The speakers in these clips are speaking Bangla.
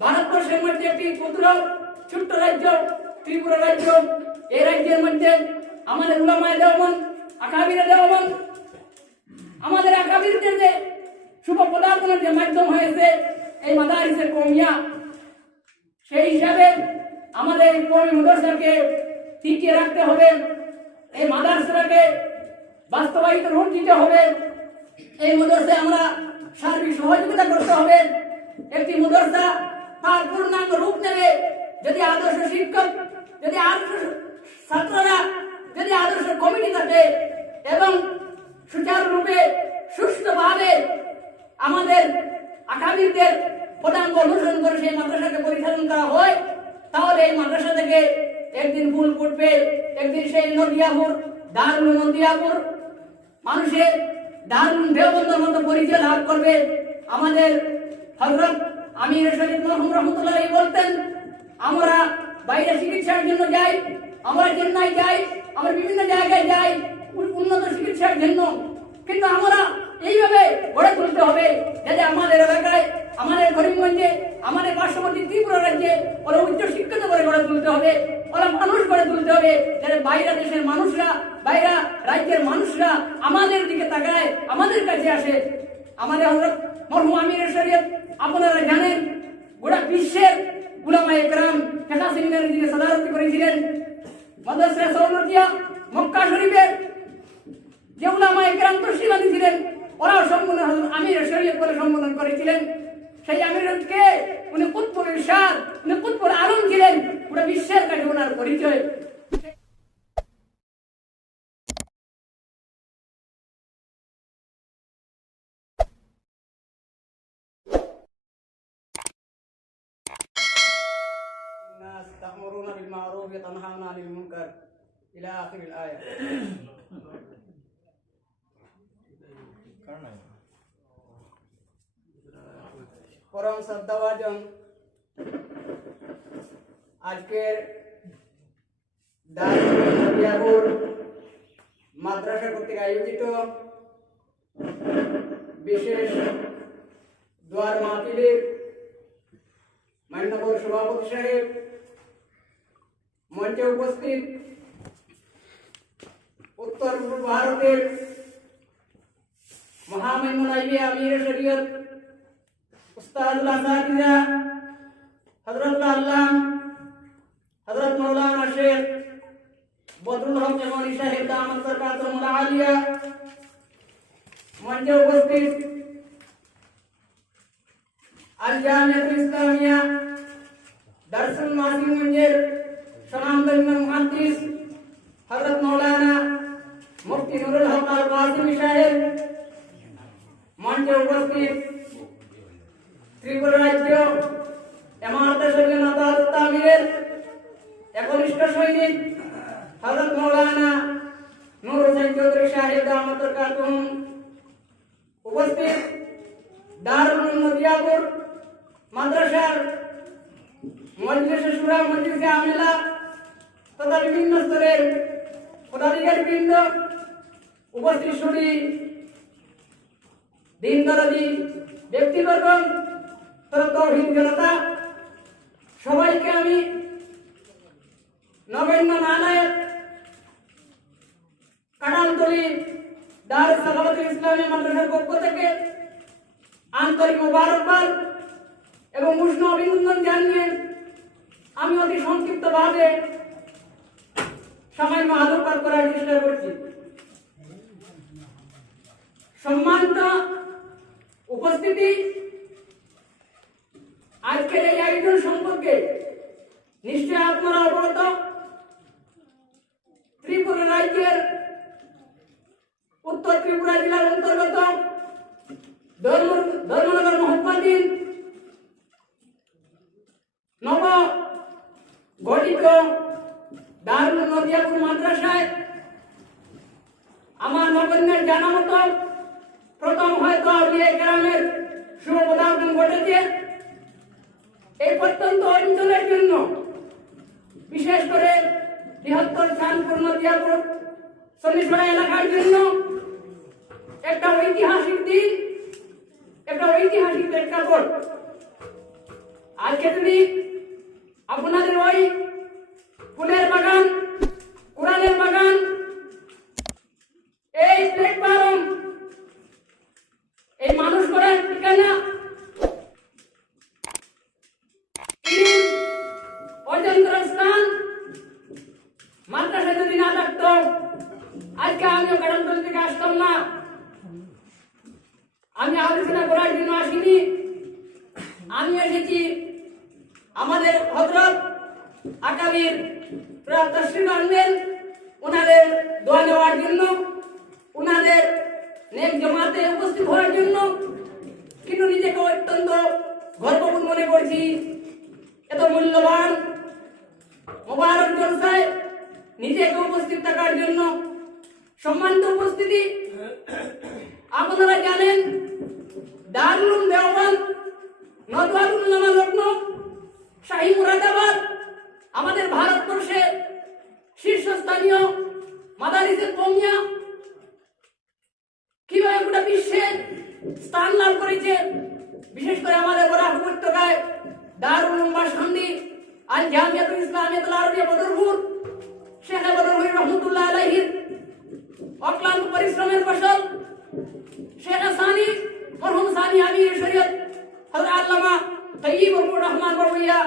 ভারতবর্ষের মধ্যে একটি ক্ষুদ্র ছোট্ট রাজ্য, ত্রিপুরা রাজ্য। এই রাজ্যের মধ্যে আমাদের উলামায় দেওয়ান আকাবিরে দেওয়ান আমাদের আকাবিরদের যে শুভ পদার্পণের যে মাধ্যম হয়েছে এই মাদারিসের কমিয়া, সেই হিসাবে আমাদের এই কমি মাদ্রাসাকে টিকিয়ে রাখতে হবে, এই মাদ্রাসাকে বাস্তবায়িত রূপ দিতে হবে, এই মাদ্রাসায় আমরা সার্বিক সহযোগিতা করতে হবে। একটি মাদ্রাসা তার পূর্ণাঙ্গ রূপ নেবে। যদি আদর্শ শিক্ষক, যদি আদর্শ ছাত্ররা, যদি আদর্শ কমিটি থাকে এবং সুচারুরূপে সুস্থভাবে আমাদের আগামীদের পদাঙ্ক অনুসরণ করে সেই মাদ্রাসাকে পরিচালন করা হয়, তাহলে এই মাদ্রাসা থেকে একদিন ফুল ফুটবে একদিন সেই নদিয়াপুর, দারুল নদিয়াপুর মানুষের দারুণ দেওবন্ধের মতো পরিচয় লাভ করবে। আমাদের হজরত আমির শরীফ মরহুম রহমতুল্লাহ বলতেন, আমরা বাইরে চিকিৎসার জন্য যাই, আমরা চেন্নাই যাই, আমরা বিভিন্ন জায়গায় যাই উন্নত চিকিৎসার জন্য। কিন্তু আমরা এইভাবে গড়ে তুলতে হবে যাতে আমাদের এলাকায়, আমাদের করিমগঞ্জে, আমাদের পার্শ্ববর্তী ত্রিপুরা রাজ্যে ওরা উচ্চ শিক্ষিত করে গড়ে তুলতে হবে, ওরা মানুষ গড়ে তুলতে হবে, যাতে বাইরে দেশের মানুষরা, বাইরা রাজ্যের মানুষরা আমাদের দিকে তাকায়, আমাদের কাছে আসে। আমাদের হজরত মরহুম আমির শরীয়ত আপনারা জানেন গোটা বিশ্বের গুলামা একরাম ফেকা সিংহের যিনি সদারতি করেছিলেন। মাদ্রাসা সৌলতিয়া মক্কা শরীফের যে উলামা একরাম তসলিমানি ছিলেন ওরাও হজরত আমির শরীয়ত করে সম্বোধন করেছিলেন। সেই আমিরকে উনি কুতপুর ইরশাদ, উনি কুতপুর আলম ছিলেন পুরো বিশ্বের কাছে ওনার পরিচয়। تأمرون بالمعروف وتنهون عن المنكر إلى آخر الآية পরম শ্রদ্ধাভাজন আজকের দারুল মাদ্রাসা কর্তৃক আয়োজিত বিশেষ দোয়ার মাহফিলের মান্যবর সভাপতি সাহেব মঞ্চে উপস্থিত উত্তর পূর্ব ভারতের মহামান্য আইবি আমির শরীয়ত উস্তাদুল আসাদিজা হযরত আল্লাহ হযরত মাওলানা শেখ বদরুল হক জামানি সাহেব দামত সরকাতুল আলিয়া মঞ্চে উপস্থিত আল জামিয়াতুল ইসলামিয়া দারসুল মাসিমঞ্জের সনামদন্য মুহাদ্দিস। হযরত মাওলানা মুফতি নুরুল হক আল কাসিমি সাহেব। মঞ্চে উপস্থিত ত্রিপুরা রাজ্য এমারতের সঙ্গে নাতাল তামিরের একনিষ্ঠ সৈনিক হযরত মাওলানা নূর হোসেন চৌধুরী সাহেব দামত কাতুম। উপস্থিত দারুল নদিয়াপুর মাদ্রাসার মজলিসে সুরা মজলিসে আমেলা তথা বিভিন্ন স্তরের পদাধিকারী বৃন্দ উপস্থিত শুনি। দিন দরাজি ব্যক্তিবর্গ তথা জনতা, সবাইকে আমি নবেন্ন নানায়ক কাটালতলি দার সালাবাতুল ইসলামী মাদ্রাসার পক্ষ থেকে আন্তরিক মোবারকবাদ এবং উষ্ণ অভিনন্দন জানিয়ে আমি অতি সংক্ষিপ্তভাবে সামান্য আলোকপাত করার চেষ্টা করছি। সম্মানিত উপস্থিতি, আজকের এই আয়োজন সম্পর্কে নিশ্চয় আপনারা অবগত। ত্রিপুরা রাজ্যের উত্তর ত্রিপুরা জেলার অন্তর্গত ধর্ম- ধর্মনগর মহকুমাধীন নব গঠিত দারুল নদিয়াপুর মাদ্রাসায় আমার নগণ্যের জানা মতো প্রথম হয়তো আউলিয়া গ্রামের শুভ পদার্পণ ঘটেছে। এই প্রত্যন্ত অঞ্চলের জন্য বিশেষ করে বৃহত্তর চাঁদপুর, নদিয়াপুর সন্নিসড়া এলাকার জন্য একটা ঐতিহাসিক দিন, একটা ঐতিহাসিক প্রেক্ষাপট। আজকে যদি আপনাদের ওই ফুলের বাগান কোরআনের বাগান, এই প্ল্যাটফর্ম এই মানুষ করার ঠিকানা। অর্জন করার স্থান মাদ্রাসা যদি না থাকতো, আজকে আমিও কারণতল থেকে আসতাম না। আমি আলোচনা করার জন্য আসিনি। আমি এসেছি আমাদের হজরত আকাবির তশ্রীফ আনবেন ওনাদের দোয়া নেওয়ার জন্য ওনাদের নেক জমাতে উপস্থিত হওয়ার জন্য। কিন্তু নিজেকে অত্যন্ত গর্ববোধ মনে করছি, এত মূল্যবান মোবারক জলসায় নিজেকে উপস্থিত থাকার জন্য। সম্মানিত উপস্থিতি, আপনারা জানেন, দারুল দেওয়ান নদওয়ারুল নামা লগ্ন শাহী মুরাদাবাদ আমাদের ভারতবর্ষে শীর্ষস্থানীয় মাদারিসের কমিয়া কীভাবে গোটা বিশ্বে স্থান লাভ করেছে, বিশেষ করে আমাদের বরাক উপত্যকায় দারুল উম্মা সন্ধি আল জামিয়াতুল ইসলামিয়াতুল আরবিয়া বদরপুর, শেখ বদরপুর রহমতুল্লাহ আলাইহির অক্লান্ত পরিশ্রমের ফসল, শেখ সানি মরহুম সানি আমির শরীয়ত, হযরত আল্লামা তৈয়বুর রহমান বড়ুইয়া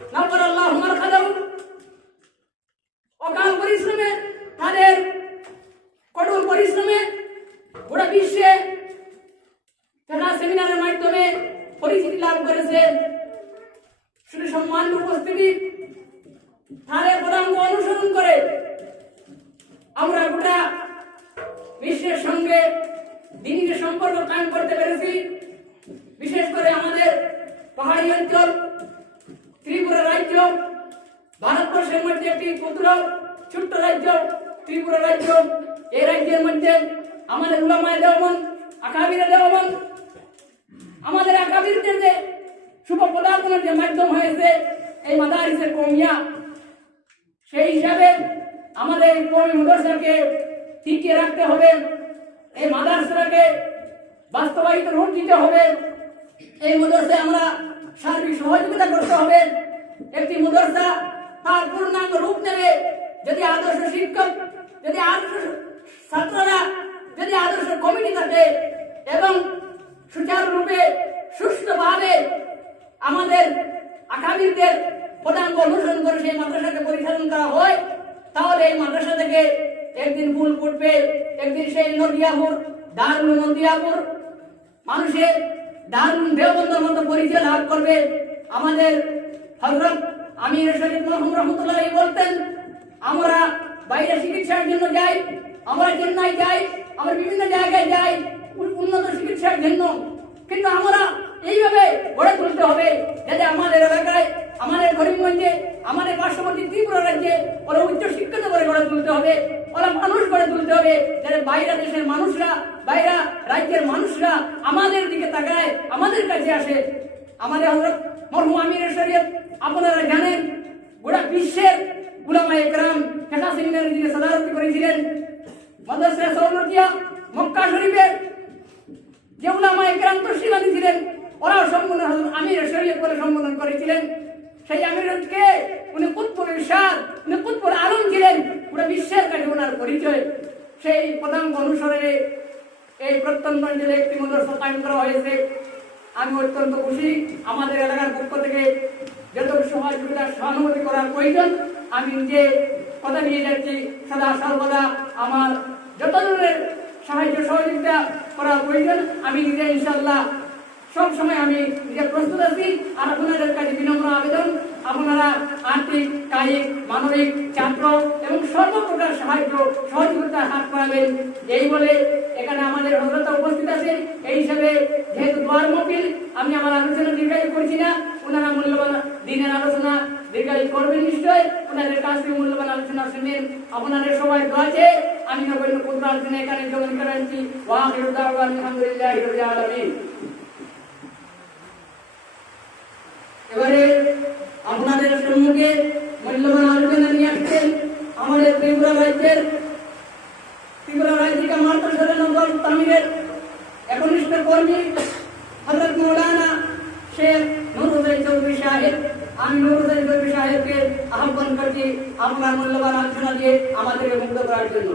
নবর আল্লাহ মারখাদাহু অকাল পরিশ্রমে তাদের কঠোর পরিশ্রমে গোটা বিশ্বে তারা সেমিনারের মাধ্যমে পরিচিতি লাভ করেছে। শুধু সম্মান উপস্থিতি, তাদের পদাঙ্ক অনুসরণ করে আমরা গোটা বিশ্বের সঙ্গে দিনের সম্পর্ক কায়েম করতে পেরেছি। বিশেষ করে আমাদের পাহাড়ি অঞ্চল ত্রিপুরা রাজ্য, ভারতবর্ষের মধ্যে একটি ক্ষুদ্র ছোট্ট রাজ্য, ত্রিপুরা রাজ্য। এই রাজ্যের মধ্যে আমাদের উলামায় দেওয়ান আকাবিরা দেওয়ান আমাদের আকাবিরদের যে শুভ পদার্পণের যে মাধ্যম হয়েছে, এই মাদারিসের কমিয়া সেই হিসাবে আমাদের এই কমি মাদ্রাসাকে টিকিয়ে রাখতে হবে, এই মাদ্রাসাকে বাস্তবায়িত রূপ দিতে হবে। এই মাদ্রাসায় আমরা সার্বিক সহযোগিতা করতে হবে। একটি মাদ্রাসা তার পূর্ণাঙ্গ রূপ নেবে। যদি আদর্শ শিক্ষক, যদি আদর্শ ছাত্ররা, যদি আদর্শ কমিটি থাকে এবং সুচারুরূপে সুস্থভাবে আমাদের আগামীদের পদাঙ্ক অনুসরণ করে সেই মাদ্রাসাকে পরিচালনা করা হয়, তাহলে এই মাদ্রাসা থেকে একদিন ফুল ফুটবে একদিন সেই নদিয়াপুর, দারুল নদিয়াপুর মানুষের দারুণ দেবন্দর মতো পরিচয় লাভ করবে। আমাদের হজরত আমির শরীফ মরহুম রহমতুল্লাহ বলতেন, আমরা বাইরে চিকিৎসার জন্য যাই, আমরা চেন্নাই যাই, আমরা বিভিন্ন জায়গায় যাই উন- উন্নত চিকিৎসার জন্য। কিন্তু আমরা এইভাবে গড়ে তুলতে হবে যাতে আমাদের এলাকায় আমাদের করিমগঞ্জে আমাদের পার্শ্ববর্তী ত্রিপুরা রাজ্যে ওরা উচ্চ শিক্ষিত করে গড়ে তুলতে হবে, ওরা মানুষ গড়ে তুলতে হবে। যাতে বাইরে দেশের মানুষরা, বাইরা রাজ্যের মানুষরা আমাদের দিকে তাকায়, আমাদের কাছে আসে। আমাদের হজরত মরহুম আমিরের শরীয়ত, আপনারা জানেন, গোটা বিশ্বের গুলামা একরাম ফেসা সেমিনারে যিনি সদারতি করেছিলেন, মাদ্রাসা সৌরতিয়া মক্কা শরীফের যে উলামা একরাম তসলিমানি ছিলেন ওরাও সম্বোধন আমির শরীয়ত বলে সম্বোধন করেছিলেন। সেই আমিরকে উনি কুতপুর ইরশাদ উনি কুতপুর আলম ছিলেন, পুরো বিশ্বের কাছে ওনার পরিচয়। সেই পদাঙ্ক অনুসরণে এই প্রত্যন্ত অঞ্চলে একটি মাদ্রাসা কায়েম করা হয়েছে। আমি অত্যন্ত খুশি, আমাদের এলাকার পক্ষ থেকে যত সহযোগিতা সহানুভূতি করার প্রয়োজন। আমি নিজে কথা নিয়ে যাচ্ছি, সদা সর্বদা আমার যত ধরনের সাহায্য সহযোগিতা করার প্রয়োজন, আমি নিজে ইনশাল্লাহ সব সময় আমি নিজে প্রস্তুত আছি। আর আপনাদের আপনারা আর্থিক কায়িক, মানবিক, ছাত্র এবং সর্বপ্রকার সাহায্য সহযোগিতার হাত পাবেন এই বলে এখানে আমাদের হজরতা উপস্থিত আছেন। এই হিসাবে যেহেতু দোয়ার মকিল আমি আমার আলোচনা দীর্ঘায়িত করছি না। ওনারা মূল্যবান দিনের আলোচনা দীর্ঘায়িত করবেন নিশ্চয় ওনাদের কাছ থেকে মূল্যবান আলোচনা শুনবেন। আপনাদের সবাই দোয়াছে আমি নগণ্য পুত্র আলোচনা এখানে করাচ্ছি ওয়াহির দাওয়ান আলহামদুলিল্লাহ এবারে আপনাদের সম্মুখে মূল্যবান আলোচনা নিয়ে আসছেন আমাদের ত্রিপুরা রাজ্যের ত্রিপুরা রাজ্যিকা মার্তসরের নগর তামিলের একনিষ্ঠ কর্মী হজরত মৌলানা শেখ নুর হুসেন চৌধুরী সাহেব। আমি নুরুদ্দিন চৌধুরী সাহেবকে আহ্বান করছি আপনার মূল্যবান আলোচনা দিয়ে আমাদেরকে মুক্ত করার জন্য।